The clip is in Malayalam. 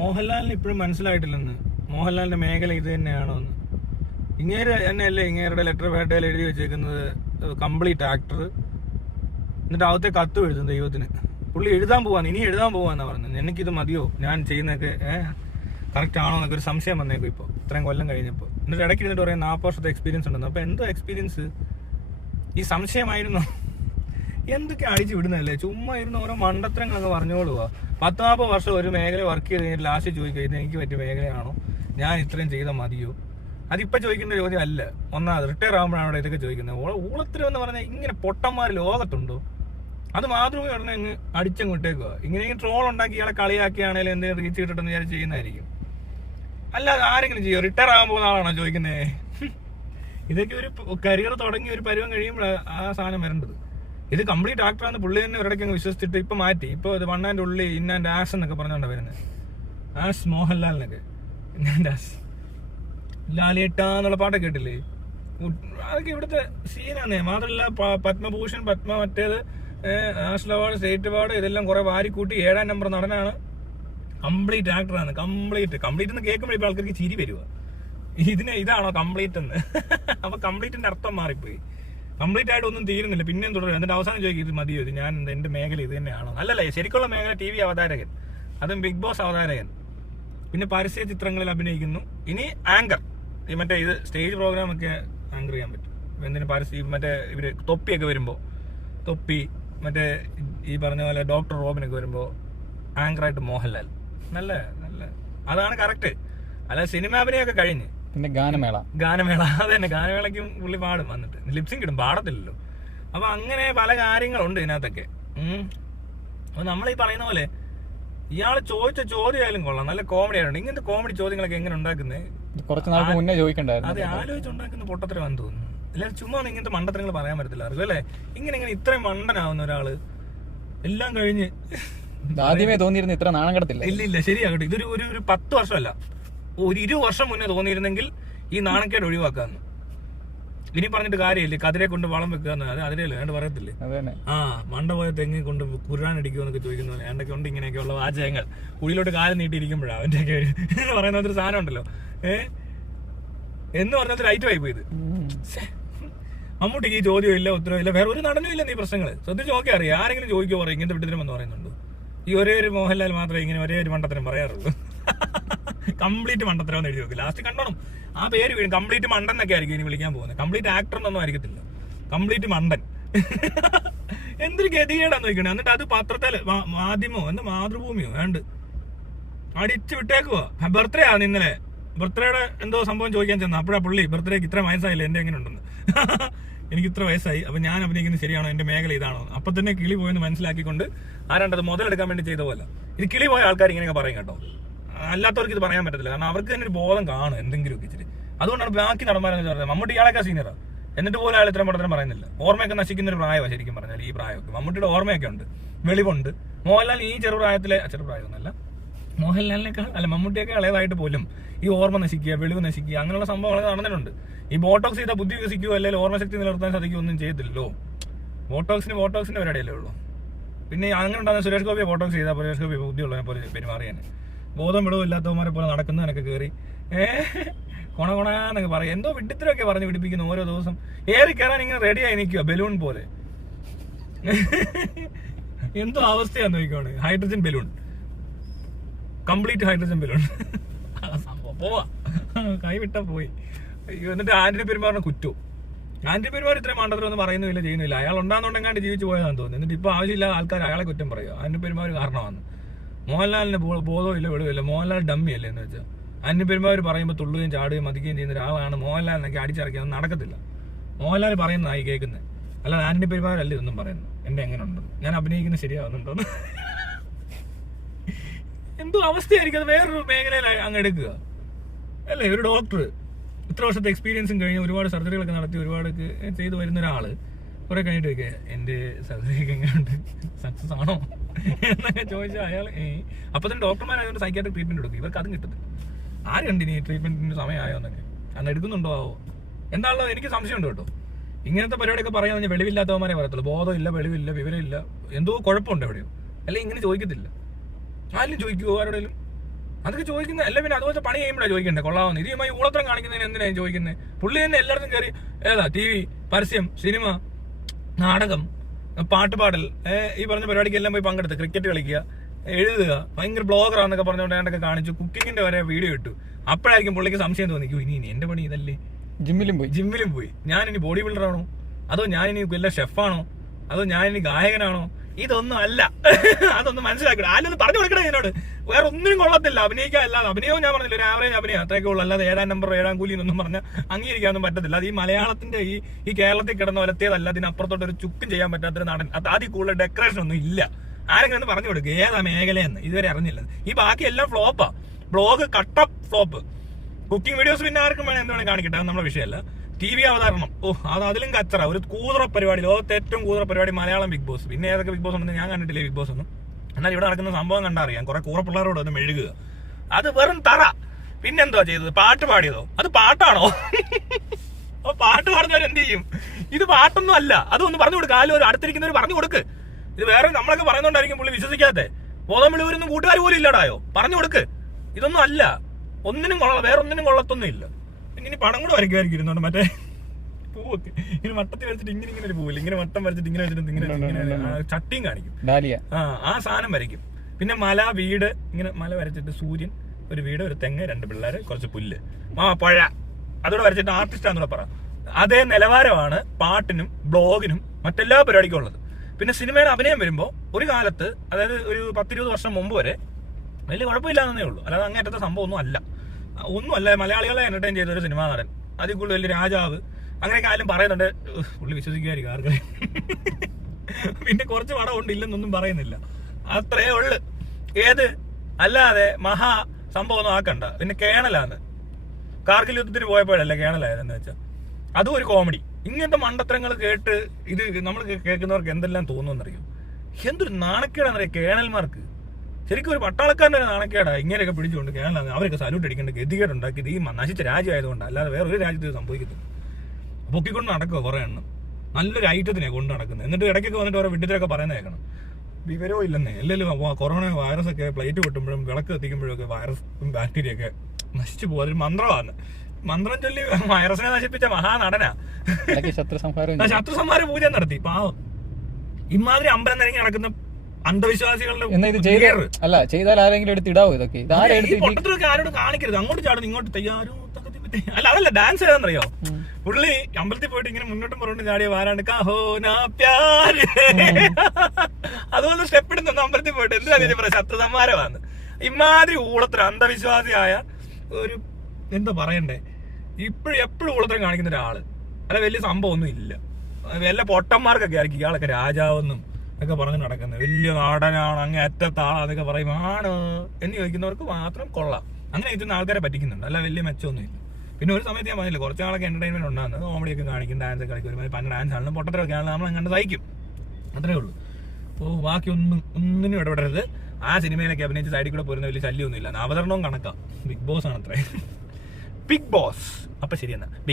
മോഹൻലാലിന് ഇപ്പോഴും മനസ്സിലായിട്ടില്ലെന്ന്. മോഹൻലാലിന്റെ മേഖല ഇത് തന്നെയാണോ എന്ന്. ഇങ്ങേര് തന്നെയല്ലേ ഇങ്ങേരുടെ ലെറ്റർ പേട്ടയിൽ എഴുതി വെച്ചേക്കുന്നത് കംപ്ലീറ്റ് ആക്ടർ എന്നിട്ട് അകത്തെ കത്തു എഴുതും ദൈവത്തിന്. പുള്ളി എഴുതാൻ പോവാന്ന് ഇനി എഴുതാൻ പോവാന്നാ പറഞ്ഞത്. എനിക്കിത് മതിയോ? ഞാൻ ചെയ്യുന്നൊക്കെ കറക്റ്റ് ആണോ എന്നൊക്കെ ഒരു സംശയം വന്നേക്കും ഇപ്പോൾ ഇത്രയും കൊല്ലം കഴിഞ്ഞപ്പോൾ എന്നിട്ട് ഇടയ്ക്ക് ഇരുന്നിട്ട് പറയാം നാൽപ്പത് വർഷത്തെ എക്സ്പീരിയൻസ് ഉണ്ടെന്ന്. അപ്പോൾ എന്തോ എക്സ്പീരിയൻസ് ഈ സംശയമായിരുന്നു? എന്തൊക്കെ അഴിച്ചു വിടുന്നതല്ലേ? ചുമ്മാ ഇരുന്ന് ഓരോ മണ്ടത്തരങ്ങളൊക്കെ പറഞ്ഞോളുക പത്ത് നാൽപ്പത് വർഷം ഒരു മേഖല വർക്ക് ചെയ്ത് കഴിഞ്ഞാൽ ലാസ്റ്റ് ചോദിക്കുക എനിക്ക് പറ്റിയ മേഖലയാണോ? ഞാൻ ഇത്രയും ചെയ്താൽ മതിയോ? അതിപ്പൊ ചോദിക്കുന്ന ചോദ്യം അല്ല. ഒന്നാമത് റിട്ടയർ ആകുമ്പോഴാണ് ഇതൊക്കെ ചോദിക്കുന്നത്. ഊളത്തരം എന്ന് പറഞ്ഞാൽ ഇങ്ങനെ പൊട്ടന്മാർ ലോകത്തുണ്ടോ? അത് മാത്രമേ ഉടനെ അങ്ങ് അടിച്ചും വിട്ടേക്കുക ഇങ്ങനെ ട്രോൾ ഉണ്ടാക്കി ഇയാളെ കളിയാക്കിയാണെങ്കിലും എന്തെങ്കിലും റീച്ച് കിട്ടട്ടെന്ന് വിചാരിച്ച് ചെയ്യുന്നതായിരിക്കും. അല്ലാതെ ആരെങ്കിലും ചെയ്യോ? റിട്ടയർ ആകാൻ പോകുന്ന ആളാണോ ചോദിക്കുന്നത് ഇതൊക്കെ ഒരു കരിയർ തുടങ്ങി ഒരു പരുവം കഴിയുമ്പോഴാണ് ആ സാധനം വരേണ്ടത്. ഇത് കംപ്ലീറ്റ് ആക്ടറാന്ന് പുള്ളി തന്നെ ഒരിടയ്ക്ക് വിശ്വസിച്ചിട്ട് ഇപ്പൊ മാറ്റി. ഇപ്പൊ ഇത് വണ്ണാന്റെ ഉള്ളി ഇന്നാന്റെ ആസ് എന്നൊക്കെ പറഞ്ഞോണ്ടാ വരുന്നത് ആസ് മോഹൻലാൽ എന്നൊക്കെ ഇന്നാന്റെ ആസ്. എന്നുള്ള പാട്ടൊക്കെ കേട്ടില്ലേ? അതൊക്കെ ഇവിടുത്തെ സീനാണ് മാത്രമല്ല പത്മഭൂഷൺ പത്മ മറ്റേത് നാഷണൽ അവാർഡ് സ്റ്റേറ്റ് അവാർഡ് ഇതെല്ലാം കുറെ വാരിക്കൂട്ടി ഏഴാം നമ്പർ നടനാണ്. കംപ്ലീറ്റ് ആക്ടറാണ് കംപ്ലീറ്റ് കംപ്ലീറ്റ് എന്ന് കേൾക്കുമ്പോൾ ഇപ്പോൾ ആൾക്കാർക്ക് ചിരി വരുക ഇതിന് ഇതാണോ കംപ്ലീറ്റ് എന്ന്? അപ്പൊ കംപ്ലീറ്റിന്റെ അർത്ഥം മാറിപ്പോയി. കംപ്ലീറ്റ് ആയിട്ട് ഒന്നും തീരുന്നില്ല. പിന്നെയും തുടരും എന്നിട്ട് അവസാനം ചോദിക്കും ഇത് മതിയോ? ഇത് ഞാൻ എന്റെ മേഖല ഇത് തന്നെയാണോ? അല്ലല്ലേ ശരിക്കുള്ള മേഖല ടി വി അവതാരകൻ. അതും ബിഗ് ബോസ് അവതാരകൻ. പിന്നെ പരസ്യ ചിത്രങ്ങളിൽ അഭിനയിക്കുന്നു. ഇനി ആങ്കർ. ഈ മറ്റേ ഇത് സ്റ്റേജ് പ്രോഗ്രാം ഒക്കെ ആങ്കർ ചെയ്യാൻ പറ്റും. എന്തിനു പരസ്യ മറ്റേ ഇവർ തൊപ്പിയൊക്കെ വരുമ്പോ തൊപ്പി മറ്റേ ഈ പറഞ്ഞ പോലെ ഡോക്ടർ റോബിനൊക്കെ വരുമ്പോ ആങ്കറായിട്ട് മോഹൻലാൽ. നല്ല നല്ല. അതാണ് കറക്റ്റ് അല്ല സിനിമ അഭിനയൊക്കെ കഴിഞ്ഞ്. പിന്നെ ഗാനമേള. ഗാനമേള. അത് തന്നെ ഗാനമേളയ്ക്കും പുള്ളി പാടും വന്നിട്ട്. ലിപ്സിങ് കിട്ടും പാടത്തില്ലല്ലോ. അപ്പൊ അങ്ങനെ പല കാര്യങ്ങളുണ്ട് ഇതിനകത്തൊക്കെ. അപ്പൊ നമ്മൾ ഈ പറയുന്ന പോലെ ഇയാൾ ചോദിച്ച ചോദ്യമായാലും കൊള്ളാം. നല്ല കോമഡി ആയിട്ടുണ്ട്. ഇങ്ങനത്തെ കോമഡി ചോദ്യങ്ങളൊക്കെ എങ്ങനെ ഉണ്ടാക്കുന്നത് കുറച്ച് നാൾക്ക് മുന്നേ ചോദിക്കണ്ടായിരുന്നു. അത് ആലോചിച്ചുണ്ടാക്കുന്ന വന്നു തോന്നുന്നു. എല്ലാവരും ചുമ്മാ ഇങ്ങനത്തെ മണ്ടത്തരങ്ങൾ പറയാൻ പറ്റത്തില്ല. അറിവ് അല്ലേ? ഇങ്ങനെ ഇങ്ങനെ ഇത്രയും മണ്ടനാവുന്ന ഒരാൾ എല്ലാം കഴിഞ്ഞ് ആദ്യമേ തോന്നിയിരുന്നു ഇത്ര നാണം കിടത്തില്ല? ഇല്ല ഇല്ല ശരിയാകട്ടെ. ഇതൊരു ഒരു പത്ത് വർഷമല്ല. ഒരു ഇരു വർഷം മുന്നേ തോന്നിയിരുന്നെങ്കിൽ ഈ നാണക്കേട് ഒഴിവാക്കാന്ന്. ഇനി പറഞ്ഞിട്ട് കാര്യമില്ല. കതിരെ കൊണ്ട് വളം വെക്കാന്ന് അത് അതിരല്ലേ വേണ്ട പറയത്തില്ലേ? ആ മണ്ട പോയ തെങ്ങ് കൊണ്ട് കുരാൻ അടിക്കുമെന്നൊക്കെ ചോദിക്കുന്ന പോലെ. എന്തൊക്കെ ഉണ്ട് ഇങ്ങനെയൊക്കെ ഉള്ള വാചകങ്ങൾ. കുഴിയിലോട്ട് കാലം നീട്ടിയിരിക്കുമ്പോഴാണ് അവന്റെയൊക്കെ ഒരു എന്ന് പറയുന്ന ഒരു സാധനം ഉണ്ടല്ലോ. ഏ? എന്ന് പറഞ്ഞത് ലൈറ്റ് ആയി പോയത്. മമ്മൂട്ടിക്ക് ഈ ചോദ്യം ഇല്ല ഉത്തരവില്ല വേറെ ഒരു നടനും ഇല്ല നീ പ്രശ്നങ്ങൾ ശ്രദ്ധിച്ച് നോക്കി അറിയാം. ആരെങ്കിലും ചോദിക്കോ പറയും ഇങ്ങനത്തെ വിട്ടിത്തരം പറയുന്നുണ്ടോ? ഈ ഒരേ ഒരു മോഹൻലാൽ മാത്രമേ ഇങ്ങനെ ഒരേ ഒരു മണ്ടത്തരം പറയാറുള്ളൂ. കംപ്ലീറ്റ് മണ്ടത്തരം എഴുതി നോക്കി ലാസ്റ്റ് കണ്ടോണം. ആ പേര് വീഴും. കംപ്ലീറ്റ് മണ്ടൻ എന്നൊക്കെ ആയിരിക്കും ഇനി വിളിക്കാൻ പോകുന്നത്. കംപ്ലീറ്റ് ആക്ടർ എന്നൊന്നും ആയിരിക്കത്തില്ല. കംപ്ലീറ്റ് മണ്ടൻ. എന്തൊരു ഗതികേടാന്ന് നോക്കണേ എന്നിട്ട് അത് പത്രത്തിൽ മാ- മാധ്യമോ എന്താ മാതൃഭൂമിയോ വേണ്ട അടിച്ചു വിട്ടേക്കുവാ. ബർത്ത്ഡേ ആണ് ഇന്നലെ. ബർത്ത്ഡേയുടെ എന്തോ സംഭവം ചോദിക്കാൻ ചെന്ന. അപ്പോഴാ പുള്ളി ബർത്ത്ഡേക്ക് ഇത്ര വയസ്സായില്ല? എന്റെ എങ്ങനെ ഉണ്ടെന്ന് എനിക്ക് ഇത്ര വയസ്സായി. അപ്പൊ ഞാൻ അഭിനയിക്കുന്നത് ശരിയാണോ? എന്റെ മേഖല ഇതാണോ? അപ്പൊ തന്നെ കിളി പോയെന്ന് മനസ്സിലാക്കിക്കൊണ്ട് ആരാണ്ടത് മുതലെടുക്കാൻ വേണ്ടി ചെയ്ത പോലെ. ഇത് കിളി പോയ ആൾക്കാർ ഇങ്ങനെയൊക്കെ പറയും കേട്ടോ. അല്ലാത്തവർക്ക് ഇത് പറയാൻ പറ്റത്തില്ല. കാരണം അവർക്ക് തന്നെ ഒരു ബോധം കാണും എന്തെങ്കിലുമൊക്കെ ഇച്ചിരി. അതുകൊണ്ടാണ് ബാക്കി നടന്മാരെന്ന് പറയുന്നത്. മമ്മൂട്ടി ഇയാളൊക്കെ സീനിയറാ എന്നിട്ട് പോലും അയാൾ ഇത്രയും പടത്തിനും പറയുന്നില്ല. ഓർമ്മയൊക്കെ നശിക്കുന്ന ഒരു പ്രായമാണ് ശരിക്കും പറഞ്ഞാൽ ഈ പ്രായമൊക്കെ. മമ്മൂട്ടിയുടെ ഓർമ്മയൊക്കെ ഉണ്ട്. വെളിവുണ്ട്. മോഹൻലാൽ ഈ ചെറുപ്രായത്തിലെ ചെറുപ്രായമൊന്നുമല്ല മോഹൻലാലിനേക്കാൾ അല്ല മമ്മൂട്ടിയൊക്കെ ഇളയതായിട്ട് പോലും ഈ ഓർമ്മ നശിക്കുക വെളിവ് നശിക്കുക അങ്ങനെയുള്ള സംഭവങ്ങളൊക്കെ നടന്നിട്ടുണ്ട്. ഈ ബോട്ടോക്സ് ചെയ്ത ബുദ്ധി വികസിക്കുകയോ അല്ലെങ്കിൽ ഓർമ്മശക്തി നിലനിർത്താൻ സാധിക്കുകയോ ഒന്നും ചെയ്യത്തില്ലല്ലോ. ബോട്ടോക്സിന് ബോട്ടോക്സിന്റെ പരിപാടിയല്ലേ ഉള്ളൂ. പിന്നെ അങ്ങനെ ഉണ്ടാകുന്ന സുരേഷ് ഗോപിയെ ബോട്ടോക്സ് ചെയ്താൽ സുരേഷ് ഗോപി ബുദ്ധിയുള്ളതിനെ പോലെ പെരുമാറിയാണ് ബോധം വിടവും ഇല്ലാത്തവന്മാരെ പോലെ എനിക്ക് കയറി കൊണ കൊണാന്നൊക്കെ പറയും. എന്തോ വിഡിത്തരൊക്കെ പറഞ്ഞ് പിടിപ്പിക്കുന്നു ഓരോ ദിവസം. ഏറി കയറാൻ ഇങ്ങനെ റെഡിയായി നിൽക്കുക ബലൂൺ പോലെ. എന്തോ അവസ്ഥയാന്ന് നോക്കിക്കോണ്. Hydrogen balloon. Complete hydrogen balloon. സംഭവം. പോവാ. കൈ വിട്ടാ പോയി. എന്നിട്ട് ആന്റണി പെരുമാറിന് കുറ്റോ? ആന്റണി പെരുമാർ ഇത്രയും മണ്ടത്തിലൊന്നും പറയുന്നില്ല ചെയ്യുന്നില്ല. അയാൾ ഉണ്ടാകുന്നുണ്ടെങ്കിൽ ജീവിച്ചു പോയതാണെന്ന് തോന്നുന്നു. എന്നിട്ട് ഇപ്പൊ ആവശ്യമില്ല ആൾക്കാർ അയാളെ കുറ്റം പറയുക ആന്റണി പെരുമാർ കാരണമാണ് മോഹൻലാലിന് ഇല്ല വെളിവില്ല മോഹൻലാൽ ഡമ്മി അല്ലേ എന്ന് വെച്ചാൽ അന്യപെരുമാവർ പറയുമ്പോൾ തുള്ളുകയും ചാടുകയും മതിക്കുകയും ചെയ്യുന്ന ഒരാളാണ് മോഹൻലാലിനൊക്കെ അടിച്ചിറക്കിയത്. നടക്കത്തില്ല. മോഹൻലാൽ പറയുന്നതായി കേൾക്കുന്നത് അല്ലാതെ ആന്റണി പെരുമാറല്ല ഇതൊന്നും പറയുന്നു? എന്റെ എങ്ങനെ ഉണ്ടെന്ന് ഞാൻ അഭിനയിക്കുന്ന ശരിയാവുന്നുണ്ടോ? എന്തോ അവസ്ഥയായിരിക്കും. അത് വേറൊരു മേഖലയിൽ അങ്ങ് എടുക്കുക. അല്ലേ? ഒരു ഡോക്ടർ ഇത്ര വർഷത്തെ എക്സ്പീരിയൻസും കഴിഞ്ഞ് ഒരുപാട് സർജറികളൊക്കെ നടത്തി ഒരുപാട് ചെയ്തു വരുന്ന ഒരാൾ. കുറെ കഴിഞ്ഞിട്ട് ചോദിക്കുക എന്റെ സർജറി ഒക്കെ എങ്ങനെയുണ്ട്? സക്സസ് ആണോ? എന്നൊക്കെ ചോദിച്ചാൽ അയാൾ അപ്പൊ തന്നെ ഡോക്ടർമാർ ആയതുകൊണ്ട് സൈക്കാട്രിക് ട്രീറ്റ്മെന്റ് കൊടുക്കും ഇവർക്ക് അതും കിട്ടുന്നത് ആരുണ്ട് ഇനി ട്രീറ്റ്മെന്റിന് സമയമായോ എന്നൊക്കെ അന്ന് എടുക്കുന്നുണ്ടോ? ആവോ എന്താണല്ലോ? എനിക്ക് സംശയമുണ്ട് കേട്ടോ. ഇങ്ങനത്തെ പരിപാടിയൊക്കെ പറയാൻ കഴിഞ്ഞാൽ വെളിവില്ലാത്തവന്മാരെ പറയത്തുള്ളൂ. ബോധമില്ല വെളിവില്ല വിവരമില്ല. എന്തോ കുഴപ്പമുണ്ട് എവിടെയോ. അല്ലെങ്കിൽ ഇങ്ങനെ ചോദിക്കത്തില്ല. ആരും ചോദിക്കുവോ ആരോടെങ്കിലും അതൊക്കെ ചോദിക്കുന്നത് അല്ല പിന്നെ അതുപോലത്തെ പണി ചെയ്യുമ്പോഴാണ് ചോദിക്കണ്ടേ? കൊള്ളാവുന്ന. ഇതുമായി ഊളത്രം കാണിക്കുന്നതിന് എന്തിനാണ് ചോദിക്കുന്നത് പുള്ളി തന്നെ എല്ലായിടത്തും കയറി ഏതാ? ടി വി പരസ്യം സിനിമ നാടകം. പാട്ട് പാടൽ. ഈ പറഞ്ഞ പരിപാടിക്ക് എല്ലാം പോയി പങ്കെടുത്ത് ക്രിക്കറ്റ് കളിക്കുക എഴുതുക. ഭയങ്കര ബ്ലോഗറാന്നൊക്കെ പറഞ്ഞുകൊണ്ട് ഞാനൊക്കെ കാണിച്ചു കുക്കിങ്ങിന്റെ വരെ വീഡിയോ ഇട്ടു. അപ്പോഴായിരിക്കും പുള്ളിക്ക് സംശയം തോന്നിക്കൂ ഇനി ഇനി എന്റെ പണി ഇതല്ലേ? ജിമ്മിലും പോയി. ജിമ്മിലും പോയി. ഞാൻ ഇനി ബോഡി ബിൽഡർ ആണോ അതോ ഞാൻ ഇനി വല്ല ഷെഫാണോ അതോ ഞാൻ ഇനി ഗായകനാണോ? ഇതൊന്നും അല്ല. അതൊന്നും മനസ്സിലാക്കണം ആരും പറഞ്ഞു കൊടുക്കണേ എന്നോട്. വേറെ ഒന്നിനും കൊള്ളത്തില്ല. അഭിനയിക്കാൻ അല്ലാതെ. അഭിനയവും ഞാൻ പറഞ്ഞില്ല ഒരു ആവറേജ് അഭിനയം. അത്രയൊക്കെ ഉള്ളൂ. അല്ലാതെ ഏഴാം നമ്പർ ഏഴാം കൂലി എന്നൊന്നും പറഞ്ഞാൽ അംഗീകരിക്കാനൊന്നും പറ്റത്തില്ല. അത് ഈ മലയാളത്തിന്റെ ഈ ഈ കേരളത്തിൽ കിടന്ന വലത്തേതല്ല അതിനപ്പുറത്തോട്ട് ഒരു ചുക്കും ചെയ്യാൻ പറ്റാത്തൊരു നടൻ. അത് അതിൽ കൂടുതൽ ഡെക്കറേഷൻ ഒന്നും ഇല്ല. ആരെങ്കിലും പറഞ്ഞു കൊടുക്കുക ഏതാ മേഖലയെന്ന്? ഇതുവരെ അറിഞ്ഞില്ല. ഈ ബാക്കി എല്ലാം ഫ്ലോപ്പാ ബ്ലോഗ് കട്ടപ്പ് ഫ്ലോപ്പ് കുക്കിംഗ് വീഡിയോസ് പിന്നെ ആർക്കും വേണം എന്ത് വേണം കാണിക്കട്ടെ നമ്മുടെ വിഷയമല്ല. ടി വി അവതരണം. ഓ അത് അതിലും കച്ചറ. ഒരു കൂതറ പരിപാടി ലോകത്തെ ഏറ്റവും കൂതറ പരിപാടി മലയാളം ബിഗ് ബോസ് പിന്നെ ഏതൊക്കെ ബിഗ് ബോസ് ഉണ്ടെന്ന് ഞാൻ കണ്ടിട്ടില്ല ബിഗ് ബോസ് ഒന്നും? എന്നാൽ ഇവിടെ നടക്കുന്ന സംഭവം കണ്ടാ അറിയാം. കുറെ കൂറ പിള്ളേരോട് ഒന്ന് മെഴുകുക. അത് വെറും തറ. പിന്നെന്തോ ചെയ്തത്? പാട്ട് പാടിയതോ? അത് പാട്ടാണോ? അപ്പൊ പാട്ട് പാടുന്നവർ എന്ത് ചെയ്യും? ഇത് പാട്ടൊന്നും അല്ല. അതൊന്ന് പറഞ്ഞു കൊടുക്കുക ആലും ഒരു അടുത്തിരിക്കുന്നവർ പറഞ്ഞു കൊടുക്ക്. ഇത് വേറെ നമ്മളൊക്കെ പറയുന്നുണ്ടായിരിക്കും പുള്ളി വിശ്വസിക്കാത്തെ. ബോധം വിളിവരൊന്നും കൂട്ടുകാർ പോലും ഇല്ലടായോ. പറഞ്ഞു കൊടുക്ക്. ഇതൊന്നും അല്ല. ഒന്നിനും കൊള്ളാം വേറൊന്നിനും കൊള്ളത്തൊന്നും ഇല്ല. പിന്നെ ഇനി പടം കൂടെ വരയ്ക്കുമായിരിക്കും ഇരുന്നോണ്ട് മറ്റേ പൂവൊക്കെ. ഇങ്ങനെ വട്ടത്തിൽ വരച്ചിട്ട് ഇങ്ങനെ ഇങ്ങനെ ഒരു പൂവില്ല? ഇങ്ങനെ വട്ടം വരച്ചിട്ട് ഇങ്ങനെ വെച്ചിട്ട് ഇങ്ങനെ ഇങ്ങനെ ചട്ടിയും കാണിക്കും. ആ ആ സാധനം വരയ്ക്കും. പിന്നെ മല വീട് ഇങ്ങനെ മല വരച്ചിട്ട് സൂര്യൻ ഒരു വീട് ഒരു തെങ്ങ് രണ്ട് പിള്ളേര് കുറച്ച് പുല്ല്. ആ പഴ. അതോടെ വരച്ചിട്ട് ആർട്ടിസ്റ്റ് ആണെന്നൂടെ പറ. അതേ നിലവാരമാണ് പാട്ടിനും ബ്ലോഗിനും മറ്റെല്ലാ പരിപാടിക്കും ഉള്ളത്. പിന്നെ സിനിമയുടെ അഭിനയം വരുമ്പോൾ ഒരു കാലത്ത് അതായത് ഒരു പത്തിരുപത് വർഷം മുമ്പ് വരെ വലിയ കുഴപ്പമില്ലാന്നേ ഉള്ളൂ. അല്ലാതെ അങ്ങേറ്റത്തെ സംഭവം ഒന്നും അല്ല. ഒന്നുമല്ല മലയാളികളെ എന്റർടൈൻ ചെയ്ത ഒരു സിനിമാ നടൻ. അതിൽ കൂടുതൽ വലിയ രാജാവ്. അങ്ങനെയൊക്കെ ആരും പറയുന്നുണ്ട് പുള്ളി വിശ്വസിക്കുമായിരിക്കും ആർക്കും. പിന്നെ കുറച്ച് പടം ഉണ്ട് ഇല്ലെന്നൊന്നും പറയുന്നില്ല. അത്രേ ഉള്ളു. ഏത്? അല്ലാതെ മഹാ സംഭവം ഒന്നും ആക്കണ്ട പിന്നെ കേണലാന്ന് കാർഗിൽ യുദ്ധത്തിന് പോയപ്പോഴല്ലേ കേണലായതെന്ന് വെച്ചാൽ അതും ഒരു കോമഡി ഇങ്ങനത്തെ മണ്ടത്തരങ്ങൾ കേട്ട് ഇത് നമ്മൾ കേൾക്കുന്നവർക്ക് എന്തെല്ലാം തോന്നുമെന്നറിയോ? എന്തൊരു നാണക്കേടാന്നറിയാം കേണൽമാർക്ക്? ശരിക്കും ഒരു പട്ടാളക്കാരന്റെ നാണക്കേടാ. ഇങ്ങനെയൊക്കെ പിടിച്ചുകൊണ്ട് കേരളം അവരൊക്കെ സല്യൂട്ട് അടിക്കേണ്ട ഗതികേട് ഉണ്ടാക്കിയത് ഈ നശിച്ച രാജ്യമായതുകൊണ്ട്. അല്ലാതെ വേറെ ഒരു രാജ്യത്ത് സംഭവിക്കത്തില്ല. പൊക്കിക്കൊണ്ട് നടക്കുക കുറേ എണ്ണം. നല്ലൊരു ഐറ്റത്തിനെ കൊണ്ട് നടക്കുന്നത്. എന്നിട്ട് ഇടയ്ക്കൊക്കെ വന്നിട്ട് ഓരോ വിഡിത്തരൊക്കെ പറയുന്നത് കേൾക്കണം. വിവരവും ഇല്ലെന്നേ. എല്ലാവരും കൊറോണ വൈറസ് ഒക്കെ പ്ലേറ്റ് പൊട്ടുമ്പോഴും വിളക്ക് എത്തിക്കുമ്പോഴും ഒക്കെ വൈറസും ബാക്ടീരിയ ഒക്കെ നശിച്ചു പോകും. അതൊരു മന്ത്രമാണ് മന്ത്രം ചൊല്ലി വൈറസിനെ നശിപ്പിച്ച മഹാനടനാ. ശത്രു സംഹാരം പൂജ നടത്തി. പാവം. ഇമാതിരി അമ്പലം നിരങ്ങി നടക്കുന്ന അന്ധവിശ്വാസികളുടെ അല്ല ചെയ്താൽ ആരെങ്കിലും എടുത്ത് ഇടാവോ ഇതൊക്കെ? പൊട്ടത്തിലൊക്കെ ആരോടും കാണിക്കരുത്. അങ്ങോട്ട് ചാടുന്നു ഇങ്ങോട്ട് തയ്യാറും. അല്ല അതല്ല ഡാൻസ് ഏതാണെന്നറിയോ? പുള്ളി അമ്പലത്തിൽ പോയിട്ട് ഇങ്ങനെ മുന്നോട്ടും പുറകോട്ടും ചാടിയ വാരാണ് അതുപോലെ സ്റ്റെപ്പ് ഇടുന്നു അമ്പലത്തിൽ പോയിട്ട്. എന്തിനാ പറയാ ശത്രുസംഹാരമാണ് ഇമാതിരി ഊളത്തിൽ അന്ധവിശ്വാസിയായ ഒരു എന്താ പറയണ്ടേ? ഇപ്പോഴും എപ്പോഴും ഊളത്തരം കാണിക്കുന്ന ഒരാൾ. അല്ല വലിയ സംഭവം ഒന്നും ഇല്ല. വല്ല പൊട്ടന്മാർക്കൊക്കെ ആയിരിക്കും. ഇയാളൊക്കെ രാജാവെന്നും ഒക്കെ പറഞ്ഞ് നടക്കുന്നത്. വലിയ നാടനാണ് അങ്ങ് അറ്റത്താളാന്നൊക്കെ പറയും ആണ് എന്ന് ചോദിക്കുന്നവർക്ക് മാത്രം കൊള്ളാം. അങ്ങനെ ഇരിക്കുന്ന ആൾക്കാരെ പറ്റിക്കുന്നുണ്ട്. അല്ല വലിയ മെച്ചമൊന്നുമില്ല. പിന്നെ ഒരു സമയത്ത് ഞാൻ പറഞ്ഞില്ല കുറച്ച് നാളൊക്കെ എന്റർടൈൻമെന്റ് ഉണ്ടാകുന്നത് കോമഡി ഒക്കെ കാണിക്കും ഡാൻസ് കളിക്കും. ഒരുമാതിരി പല ഡാൻസ് ആണെങ്കിലും പൊട്ടത്തിലൊക്കെ ആണെങ്കിലും നമ്മൾ അങ്ങനെ സഹിക്കും. അത്രേ ഉള്ളൂ. അപ്പോൾ ബാക്കി ഒന്നും ഒന്നിനും ഇടപെടരുത്. ആ സിനിമയിലൊക്കെ അഭിനയിച്ച് സൈഡിൽ കൂടെ പോരുന്ന വലിയ ശല്യമൊന്നുമില്ല. അവതരണവും കണക്കാം. ബിഗ് ബോസ് ആണ് അത്രേ ബിഗ് ബോസ് അപ്പൊ ശരി എന്നാൽ ബിഗ്